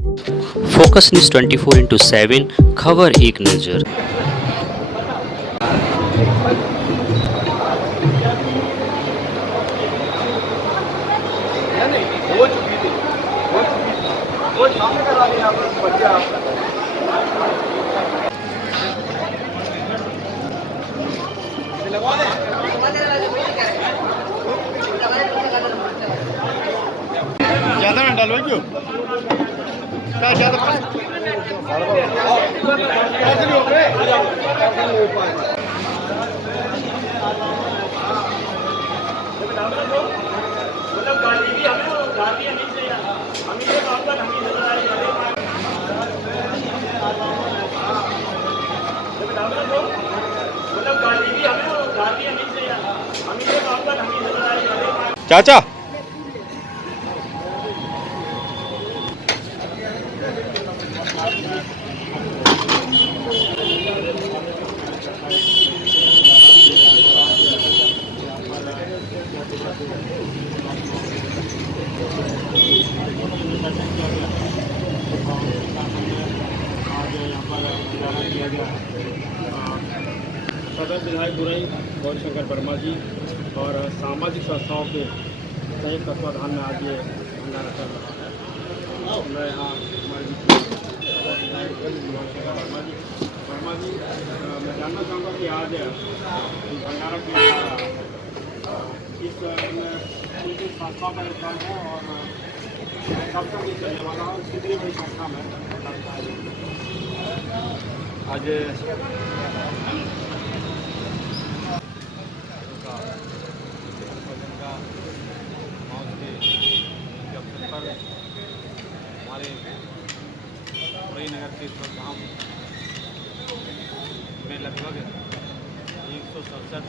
Focus news 24/7 खबर एक नज़र। ज़्यादा ना डालो क्यों? क्या ज़्यादा? कैसे नहीं हो रहे? कैसे नहीं हो पाए? चाचा सदर विधायक बुरई गौरीशंकर वर्मा जी और सामाजिक संस्थाओं के संयुक्त तत्वाधान में आज ये भंडारा चल रहा है। मैं यहाँ हमारे विधायक गौरीशंकर वर्मा जी मैं जानना चाहूँगा कि आज भंडारा किया जा रहा है, इस में संस्थाओं का योगदान है और कब तक ये चलने वाला है, कितनी बड़ी संस्था में आज हमारे बुरई नगर के धाम में लगभग 167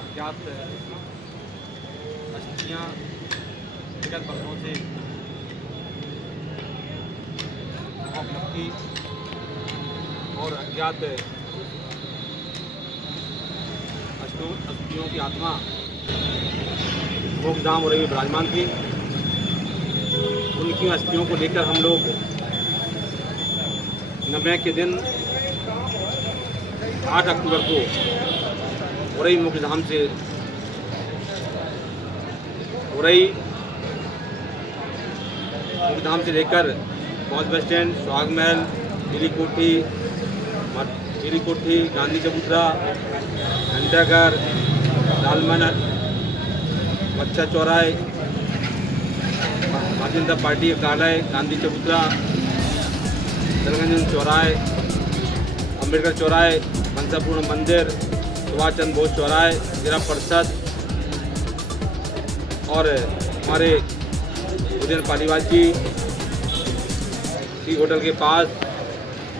अज्ञात अस्थियाँ विगत वर्षों से उपलब्धि और अज्ञात अस्थियों की आत्मा भोगधाम और में विराजमान थी। उनकी अस्थियों को लेकर हम लोग 9 के दिन 8 अक्टूबर को उरई मुख्यधाम से उरई मुख्यधाम से लेकर मौज बस स्टैंड, सुहाग महल, गिरी कोठी, गांधी चबूतरा, घंटाघर, लालमन, बच्चा चौराहे, भारतीय जनता पार्टी कार्यालय, गांधी चबूतरा, दलगंज चौराहे, अम्बेडकर चौराहे, मनसापूर्ण मंदिर, सुभाष चंद्र बोस चौराहे, जिला परिषद और हमारे उदयन पालीवाल जी होटल के पास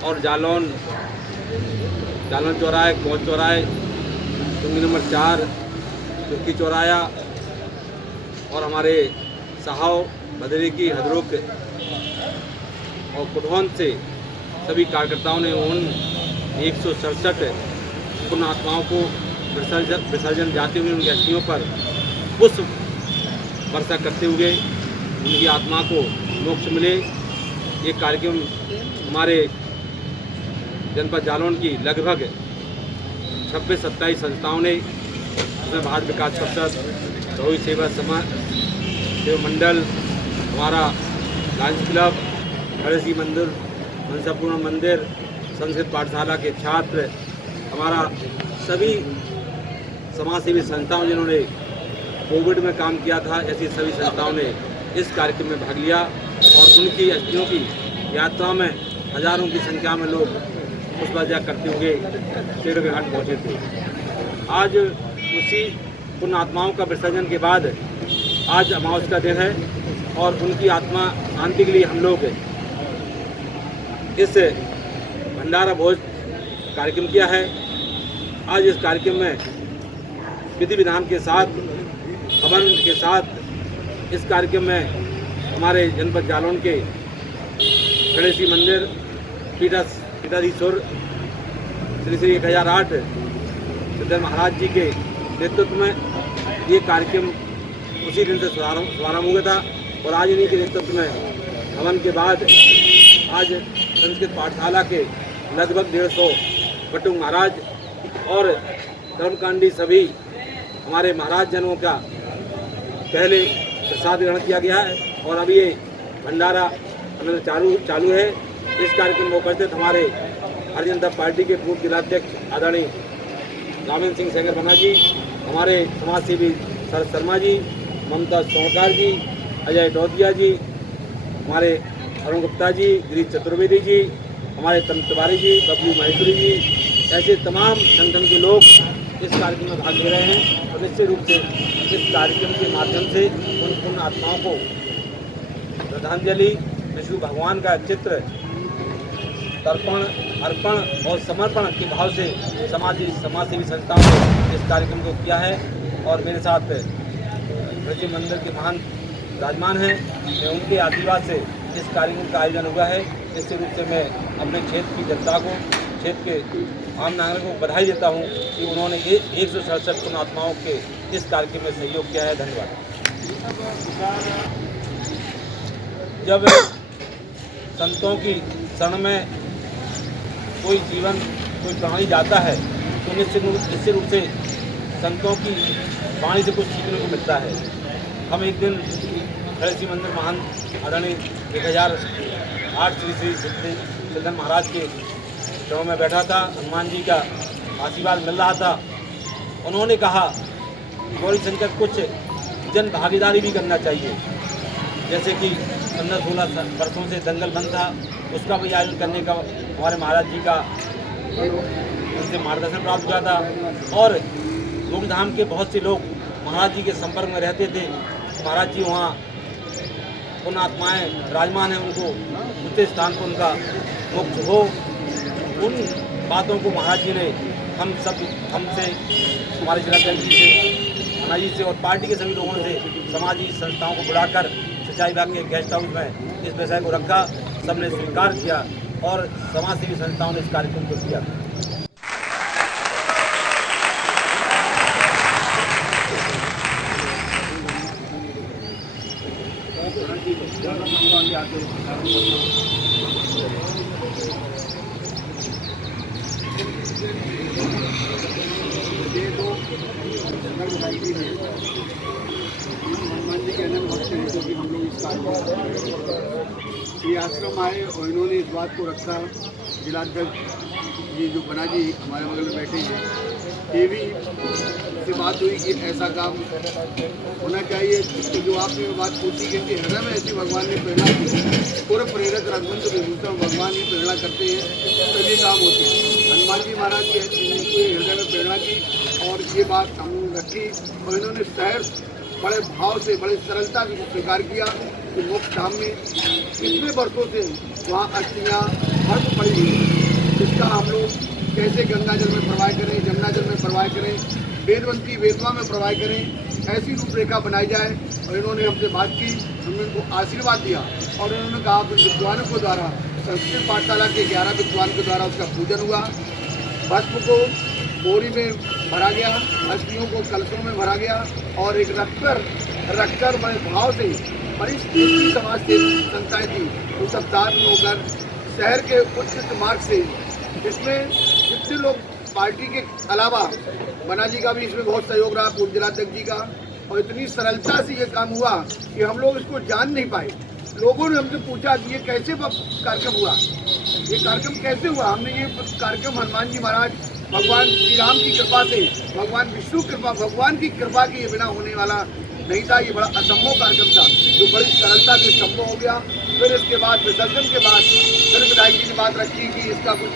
और जालौन चौराहे, कोच चौराहे, चुंगी नंबर 4, चुटकी चौराया और हमारे साहव, बदरी की, हदरुक और कुटौन से सभी कार्यकर्ताओं ने उन 167 पुण्य आत्माओं को विसर्जन जाते हुए उनकी अस्थियों पर पुष्प वर्षा करते हुए उनकी आत्मा को मोक्ष मिले। ये कार्यक्रम हमारे जनपद जालौन की लगभग 26-27 संस्थाओं ने, उसमें भारत विकास परिषद, रोहित सेवा मंडल, हमारा लायंस क्लब, गणेश मंदिर, मनसापूर्ण मंदिर, संस्कृत पाठशाला के छात्र, हमारा सभी समाजसेवी संस्थाओं जिन्होंने कोविड में काम किया था, ऐसी सभी संस्थाओं ने इस कार्यक्रम में भाग लिया और उनकी अस्थियों की यात्रा में हजारों की संख्या में लोग पुष्पार्चना करते हुए शेरों के घाट पहुँचे थे। आज उसी पुण्य आत्माओं का विसर्जन के बाद आज अमावस का दिन है और उनकी आत्मा शांति के लिए हम लोग इस भंडारा भोज कार्यक्रम किया है। आज इस कार्यक्रम में विधि विधान के साथ, हवन के साथ इस कार्यक्रम में हमारे जनपद जालौन के गणेश मंदिर पीठाधीश्वर श्री 1008 सिद्धर महाराज जी के नेतृत्व में ये कार्यक्रम उसी दिन से शुभारंभ हुआ था और आज इन्हीं के नेतृत्व में हवन के बाद आज संस्कृत पाठशाला के लगभग 150 बटुक महाराज और कर्मकांडी सभी हमारे महाराज जनों का पहले प्रसाद ग्रहण किया गया है और अभी ये भंडारा चालू है। इस कार्यक्रम में उपस्थित हमारे भारतीय जनता पार्टी के पूर्व जिलाध्यक्ष आदरणीय रामेंद्र सिंह सेंगर बना जी, हमारे समाज सेवी शरद शर्मा जी, ममता सोनकार जी, अजय डोदिया जी, हमारे अरुण गुप्ता जी, गिरीश चतुर्वेदी जी, हमारे तम तिवारी जी, बबलू महेश्वरी जी, ऐसे तमाम संगठन के लोग इस कार्यक्रम में भाग ले रहे हैं और निश्चित रूप से इस कार्यक्रम के माध्यम से उन पुण्य आत्माओं को श्रद्धांजलि, विष्णु भगवान का चित्र तर्पण, अर्पण और समर्पण के भाव से समाज सेवी संस्थाओं ने इस कार्यक्रम को किया है। और मेरे साथ ब्रज मंदिर के महान विराजमान हैं, मैं उनके आशीर्वाद से इस कार्यक्रम का आयोजन हुआ है। निश्चित रूप से मैं अपने क्षेत्र की जनता को, क्षेत्र के आम नागरिकों को बधाई देता हूं कि उन्होंने 167 पुण्य आत्माओं के इस कार्यक्रम में सहयोग किया है। धन्यवाद। जब संतों की शरण में कोई प्राणी जाता है तो निश्चित रूप से संतों की वाणी से कुछ सीखने को मिलता है। हम एक दिन श्री मंदिर महान आदरणीय 1008 श्री सिद्धन महाराज के चरणों में बैठा था, हनुमान जी का आशीर्वाद मिल रहा था। उन्होंने कहा गौरी शंकर कुछ जन भागीदारी भी करना चाहिए, जैसे कि 15-16 वर्षों से दंगल बंद था, उसका भी आयोजन करने का हमारे महाराज जी का उनसे मार्गदर्शन प्राप्त हुआ था। और लोकधाम के बहुत से लोग महाराज जी के संपर्क में रहते थे। महाराज जी वहाँ उन आत्माएँ विराजमान हैं, उनको दूसरे स्थान पर उनका मोक्ष हो, उन बातों को महाराज जी ने हमसे, हमारे जिलाध्यक्ष जी से, थाना जी से और पार्टी के सभी लोगों से, समाजी संस्थाओं को बुलाकर सिंचाई विभाग के गेस्ट हाउस में इस विषय को रखा। सबने स्वीकार किया और समाज सेवी संस्थाओं ने इस कार्यक्रम को किया। हनुमान जी के अनंत भक्त हैं, जो कि हम लोग इस ये आश्रम आए और इन्होंने इस बात को रखा। जिलाध्यक्ष जी जो बना जी हमारे बगल में बैठे हैं, ये भी से बात हुई कि ऐसा काम होना चाहिए। तो जो आपने बात पूछी कि हृदय में ऐसी भगवान ने प्रेरणा की, पूरे प्रेरक रघुवंश विभूषण भगवान ही प्रेरणा करते हैं तो ये काम होते हैं। हनुमान जी महाराज के हृदय में प्रेरणा की और ये बात हमने रखी और इन्होंने सहर्ष बड़े भाव से, बड़े सरलता से स्वीकार किया कि मोक्ष धाम में कितने वर्षों से वहाँ अस्थियाँ फर्क पड़ी हुई है, इसका हम लोग कैसे गंगा जल में प्रवाह करें, जमुना जल में प्रवाह करें, वेदवंती वेदवा में प्रवाह करें, ऐसी रूपरेखा बनाई जाए। और इन्होंने हमसे बात की, हमने उनको आशीर्वाद दिया और इन्होंने कहा कि विद्वानों के द्वारा, संस्कृत पाठशाला के 11 विद्वान के द्वारा उसका पूजन हुआ। भस्म को बोरी में भरा गया, अस्थियों को कलशों में भरा गया और एक रखकर बड़े भाव से बड़ी समाज से संस्थाएं थी, वो सब साथ में होकर शहर के उच्च मार्ग से, इसमें जितने लोग पार्टी के अलावा बना जी का भी इसमें बहुत सहयोग रहा, पूर्व जिलाध्यक्ष जी का, और इतनी सरलता से ये काम हुआ कि हम लोग इसको जान नहीं पाए। लोगों ने हमसे पूछा कि ये कैसे कार्यक्रम हुआ, ये कार्यक्रम कैसे हुआ। हमने ये कार्यक्रम हनुमान जी महाराज, भगवान श्री राम की कृपा से, भगवान विष्णु कृपा, भगवान की कृपा के बिना होने वाला नहीं था। ये बड़ा असंभव कार्यक्रम था जो बड़ी सरलता से संभव हो गया। फिर इसके बाद विसर्जन के बाद फिर विधायक जी ने बात रखी कि इसका कुछ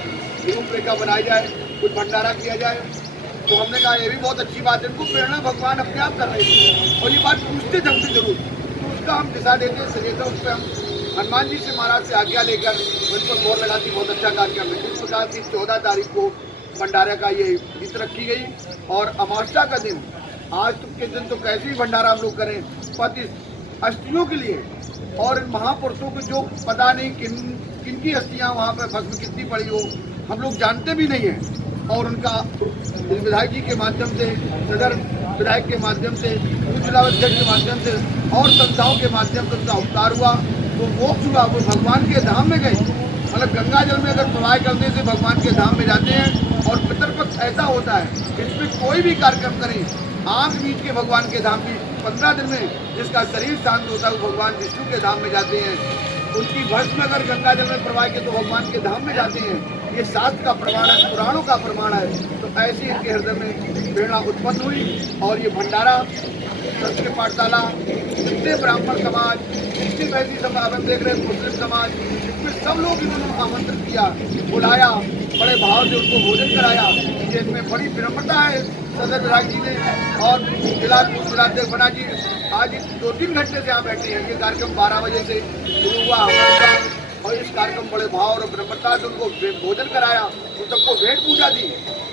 रूपरेखा बनाई जाए, कुछ भंडारा किया जाए। तो हमने कहा ये भी बहुत अच्छी बात है, इनको प्रेरणा भगवान अपने आप कर रहे थे और ये बात पूछते थे हमसे जरूर, तो उसका हम दिशा देते सजेता, उस पर हम हनुमान जी से महाराज से आज्ञा लेकर उन पर मोहर लगाती, बहुत अच्छा कार्यक्रम है। इस प्रकार की 14 तारीख को भंडारा का ये रीत रखी गई और अमावस्या का दिन, आज के दिन तो कैसे भी भंडारा हम लोग करें, पति अस्थियों के लिए और इन महापुरुषों को जो पता नहीं किन की अस्थियाँ वहाँ पर भस्म कितनी पड़ी हो, हम लोग जानते भी नहीं हैं। और उनका विधायक जी के माध्यम से, सदर विधायक के माध्यम से, जिलाध्यक्ष के माध्यम से और संस्थाओं के माध्यम से उनका उपकार हुआ वो मोक्ष हुआ, वो भगवान के धाम में गए। मतलब गंगा जल में अगर प्रवाह करने से भगवान के धाम में जाते हैं। और पितरपक्ष ऐसा होता है, इसमें कोई भी कार्यक्रम करें, आँख मीच के भगवान के धाम की 15 दिन में जिसका शरीर शांत होता है वो भगवान विष्णु के धाम में जाते हैं। उनकी भस्म अगर गंगा जल में प्रवाह के तो भगवान के धाम में जाते हैं। ये शास्त्र का प्रमाण है, पुराणों का प्रमाण है। तो ऐसी इनके हृदय में प्रेरणा उत्पन्न हुई और ये भंडारा, संस्कृत पाठशाला, जितने ब्राह्मण समाज, जितनी वैसी समाज हम देख रहे हैं, मुस्लिम समाज, इसमें सब लोग इन्होंने आमंत्रित किया, बुलाया, बड़े भाव से उनको भोजन कराया। ये इनमें बड़ी विनम्रता है सदर विधायक जी ने। और जिलाध्यक्ष बना जी आज 2-3 घंटे से यहाँ बैठे हैं। ये कार्यक्रम 12 बजे से शुरू हुआ हमारा, और इस कार्यक्रम बड़े भाव और विनम्रता से उनको भोजन कराया, उन सबको भेंट पूजा दी,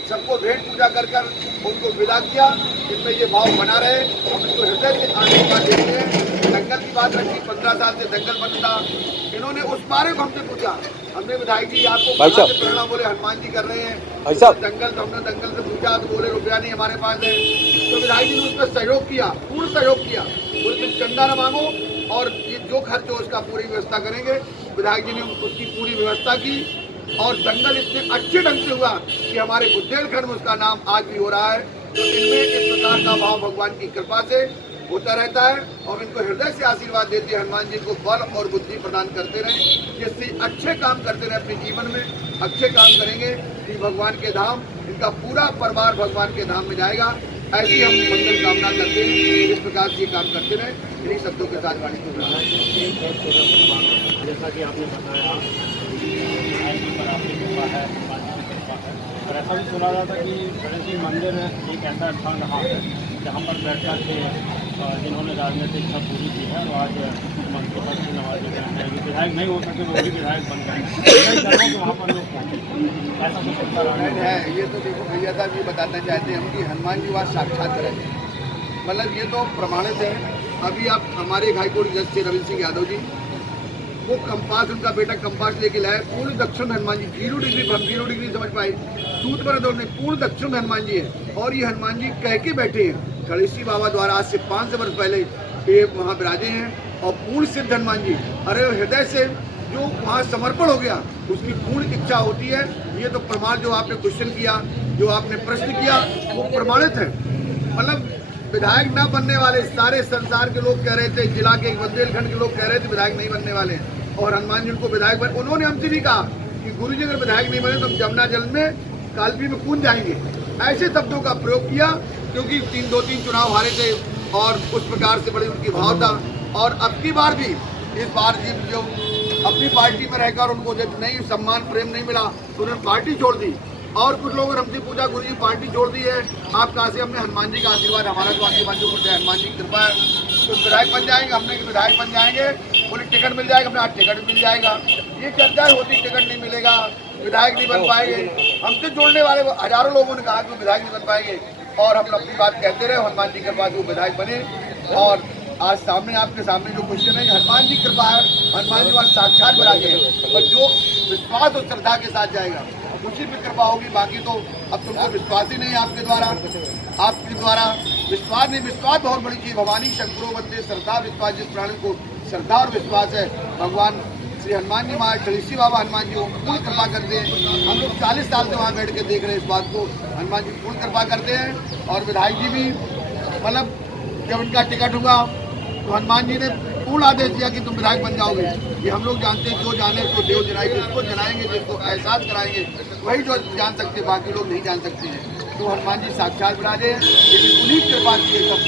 सबको भेंट पूजा कर कर उनको विदा किया। इनमें ये भाव बना रहे, हम इनको हृदय से आशीर्वाद देते हैं। दंगल की बात रखी, 15 साल से दंगल बनता, इन्होंने उस बारे को हमसे पूछा। हमने विधायक जी आपको कहाँ से प्रेरणा, बोले हनुमान जी कर रहे हैं दंगल। तो हमने दंगल से पूछा तो बोले रुपया नहीं हमारे पास है। तो विधायक जी ने उस पर सहयोग किया, पूर्ण सहयोग किया। बोले तुम चंदा न मांगो और ये जो खर्च हो उसका पूरी व्यवस्था करेंगे। विधायक जी ने उसकी पूरी व्यवस्था की और दंगल इतने अच्छे ढंग से हुआ कि हमारे बुंदेलखंड में उसका नाम आज भी हो रहा है। तो इनमें इस प्रकार का भाव भगवान की कृपा से होता रहता है और इनको हृदय से आशीर्वाद देते हैं। हनुमान जी को बल और बुद्धि प्रदान करते रहें, जिससे अच्छे काम करते रहें अपने जीवन में, अच्छे काम करेंगे कि भगवान के धाम, इनका पूरा परिवार भगवान के धाम में जाएगा। ऐसी हम मंगल कामना करते हैं, इस प्रकार से काम करते रहें। इन्हीं शब्दों के साथ वाणी को जैसा कि आपने बताया पर आपकी कृपा है, और ऐसा भी सुना रहा था कि गणेश जी मंदिर एक ऐसा स्थान रहा है जहाँ पर बैठकर के जिन्होंने राजनीतिक इच्छा पूरी की है, और आज मंत्री पद की नवाज हैं, विधायक नहीं हो सके वो भी विधायक बन गए। वहाँ पर लोग पहुँचे, ऐसा कुछ होता रहा है। ये तो देखो भैया साहब ये बताना चाहते हैं हम कि हनुमान जी वहाँ साक्षात करेंगे, मतलब ये तो प्रमाणित है। अभी आप हमारे हाईकोर्ट जज थे रविंद्र सिंह यादव जी, वो कंपास, उनका बेटा कंपास लेके लाए, पूर्ण दक्षिण हनुमान जी, 0 डिग्री हम 0 डिग्री समझ पाए, सूत पर दौड़ने पूर्ण दक्षिण हनुमान जी है। और ये हनुमान जी कह के बैठे हैं, गणेशी बाबा द्वारा आज से 500 वर्ष पहले ये वहाँ विराजे हैं। और पूर्ण सिद्ध हनुमान जी, अरे हृदय से जो वहाँ समर्पण हो गया उसकी पूर्ण इच्छा होती है। ये तो प्रमाण जो आपने क्वेश्चन किया, जो आपने प्रश्न किया, वो प्रमाणित है। मतलब विधायक ना बनने वाले सारे संसार के लोग कह रहे थे, जिला के बुंदेलखंड के लोग कह रहे थे विधायक नहीं बनने वाले, और हनुमान जी उनको विधायक बने। उन्होंने हमसे भी कहा कि गुरु जी अगर विधायक नहीं बने तो हम जमुना जल में कालपी में कूद जाएंगे। ऐसे शब्दों का प्रयोग किया क्योंकि 2-3 चुनाव हारे थे और उस प्रकार से बड़ी उनकी भाव था। और अब की बार भी, इस बार जी जो अपनी पार्टी में रहकर उनको जब नहीं सम्मान प्रेम नहीं मिला तो उन्होंने पार्टी छोड़ दी। और कुछ लोगों ने हमसे पूछा गुरु जी पार्टी छोड़ दी है आप कहाँ से? हमने हनुमान जी का आशीर्वाद, हमारा तो आशीर्वाद जो कुछ है हनुमान जी की कृपा है, तो विधायक बन जाएंगे। हमने विधायक बन जाएंगे, बोले टिकट मिल जाएगा, अपने हाथ टिकट मिल जाएगा। ये चर्चा होती टिकट नहीं मिलेगा, विधायक नहीं बन पाएंगे। हमसे जोड़ने वाले हजारों लोगों ने कहा कि विधायक नहीं बन पाएंगे, और हम अपनी बात कहते रहे। हनुमान जी की कृपा से वो विधायक बने। और आज सामने आपके सामने जो क्वेश्चन है, हनुमान जी की कृपा है, हनुमान जी वहाँ साक्षात विराजे हैं। और जो विश्वास और श्रद्धा के साथ जाएगा उसी पर कृपा होगी। बाकी तो अब तुमको विश्वास ही नहीं है आपके द्वारा विश्वास नहीं। विश्वास बहुत बड़ी चीज़, भवानी शंकरो बंदे श्रद्धा विश्वास। जिस प्राणी को श्रद्धा और विश्वास है, भगवान श्री हनुमान जी महाराज, गणेशी बाबा हनुमान जी वो पूर्ण कृपा करते हैं। हम लोग 40 साल से वहाँ बैठ के देख रहे हैं इस बात को, हनुमान जी पूर्ण कृपा करते हैं। और विधायक जी भी, मतलब जब उनका टिकट हुआ तो हनुमान जी ने पूर्ण आदेश दिया कि तुम विधायक बन जाओगे। ये हम लोग जानते हैं, जो जाने उसको देव जनाएंगे, जिसको जनाएंगे, जिसको एहसास कराएंगे वही जो जान सकते, बाकी लोग नहीं जान सकते हैं। तो हनुमान जी साक्षात विराजे, लेकिन उन्हीं कृपा की सब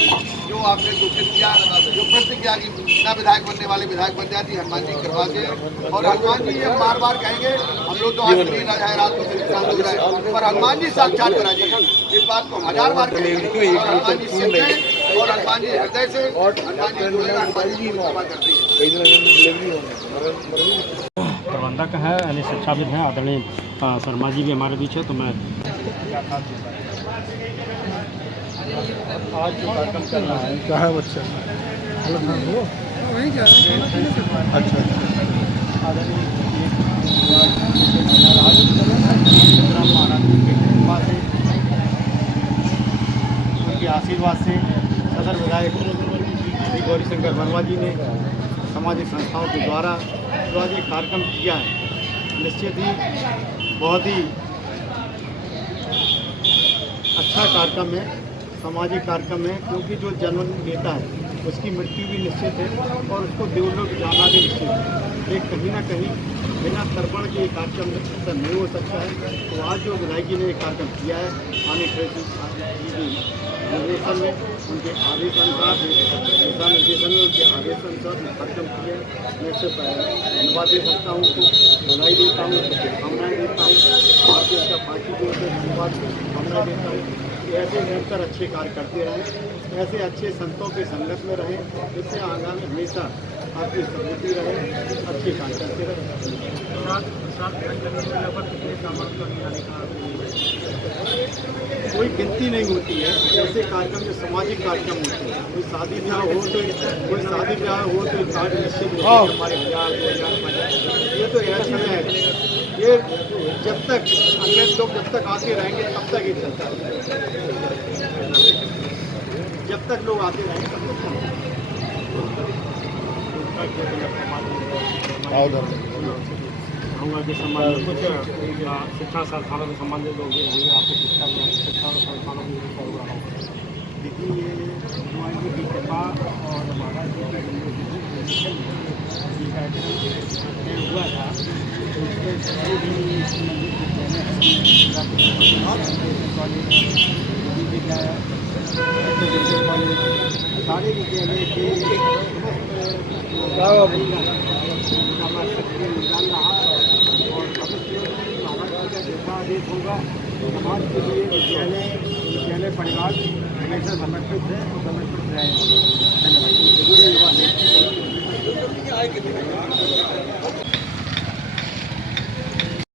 जो आपने कोशिश किया, जो प्रश्न किया कि ना विधायक बनने वाले विधायक बन जाती, हनुमान जी की कृपा से। और हनुमान जी ये बार बार कहेंगे, हम लोग तो आज नहीं रहा है, रात को सिर्फ शांत हो जाए, पर हनुमान जी साक्षात विराजे, इस बात को 1000 बार कहेंगे। और हनुमान जी सिद्ध है, और हनुमान जी हृदय से, हनुमान जी जुड़ेगा, हनुमान जी कृपा करती है। प्रबंधक है, यानी शिक्षाविद हैं आदरणीय शर्मा जी भी हमारे बीच है। तो मैं आज जो कार्यक्रम चल रहा है, क्या है बच्चा वहीं जा अच्छा आदरणीय महाराज की कृपा से, उनके आशीर्वाद से सदर विधायक श्री गौरी शंकर वर्मा जी ने सामाजिक संस्थाओं के द्वारा जो आज ये कार्यक्रम किया है, निश्चित ही बहुत ही अच्छा कार्यक्रम है, सामाजिक कार्यक्रम है, क्योंकि जो जन्म लेता है उसकी मृत्यु भी निश्चित है और उसको देवलोक जाना भी निश्चित है। एक कहीं ना कहीं बिना तर्पण के कार्यक्रम ऐसा नहीं हो सकता है। तो आज जो विधायक जी ने एक कार्यक्रम किया है, आने निर्देशन में उनके आदेश अनुसार, दिशा निर्देशन में उनके आदेश अनुसार कार्यक्रम किया है। मैं सिर्फ धन्यवाद दे सकता हूँ, उनको बधाई देता हूँ, शुभकामनाएँ देता हूँ, भारतीय जनता पार्टी की ओर से धन्यवाद शुभकामनाएँ देता हूँ। ऐसे निरंतर अच्छे कार्य करते रहें, ऐसे अच्छे संतों के संगत में रहें, जिससे आगामी हमेशा आपकी समृद्धि रहे, अच्छे कार्य करते रहें। कोई गिनती नहीं होती है ऐसे कार्यक्रम जो सामाजिक कार्यक्रम होते हैं। कोई शादी ब्याह हो तो कार्ड निश्चित होते हैं, हमारे 1000, 2000, 5000। ये तो ऐसा है, ये जब तक अन्य लोग जब तक आते रहेंगे तब तक ये चलता है, जब तक लोग आते रहेंगे तब तक चलता है। कहूँगा कि संबंध कुछ शिक्षा संस्थानों से संबंधित लोग भी रहेंगे, आपको शिक्षा संस्थानों की होगा। देखिए, ये भगवान जी की कृपा और महाराज जी की कार्यक्रम हुआ था, तो उसमें जो भी सारे विद्यालय के निकाल रहा और भविष्य में महाराज जी का जैसा आदेश होगा समाज के लिए विद्यालय परिवार हमेशा समर्पित है और समर्पित रहेगा। धन्यवाद।